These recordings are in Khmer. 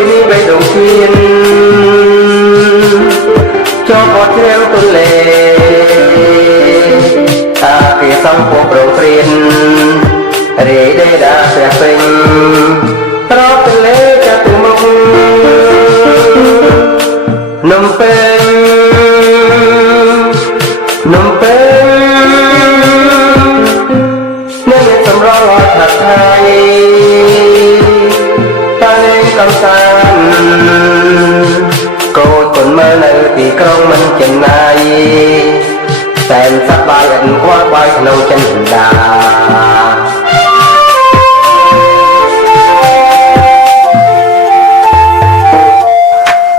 ពីនេះបីដងគៀនចូលបត់ជ្រាវទន្លេតាគេសំពោះប្រងព្រៀនរីដេដាព្រះពេញត្រកទន្លេចាត់ទៅមុខនំពេញនំពេញអ្នកមានសម្រងអត់ថាថៃតាលេងកំសាន្តកូចគុនមើលនៅទីក្រុងមិនចំណាយតែសប្បាយអិនខ្វល់បាយក្នុងចិនដា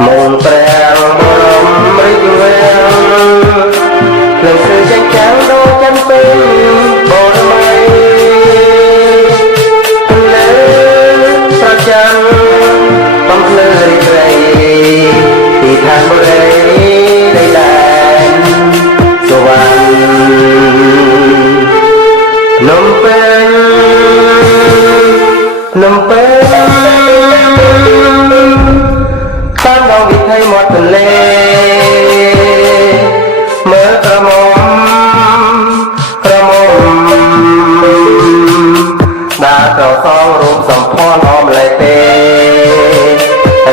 មុនព្រះបរមរាជវាំងភ្លើងគឺចាញ់ចាំងដូចចាំពេញបរមីលើប្រចាំបំភ្លឺរីករាយទីឋានបុរីដីដែនសវណ្ណនំពេញនំពេញតាមដងវិថីមាត់ទន្លេមើលក្រមុំដើរទៅសងរូបសម្ផស្សអមលេទេ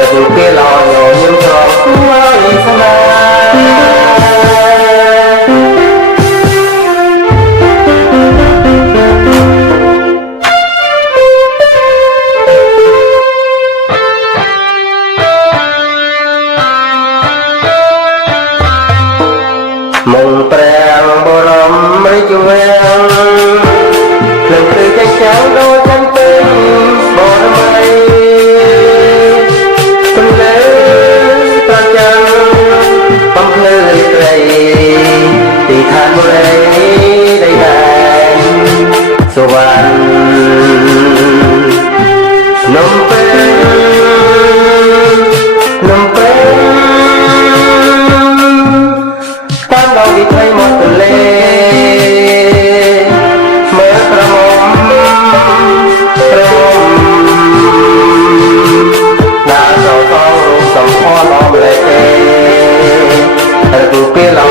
រកគេឡោញញឹមត្រង់ស្វាយស្នាមុងព្រះបរមរាជវាំងភ្លើងគឺចាញ់ចាំងដូចចាំពេញបរមីទន្លេប្រចាំបំភ្លឺរីករាយទីឋានបុរីដីដែនសវណ្ណនំពេញនំពេញតាមដងវិថីមាត់ទន្លេមើលក្រមុំដើរទៅសងរូបសម្ផស្សអមលេទេរកពេលឡោ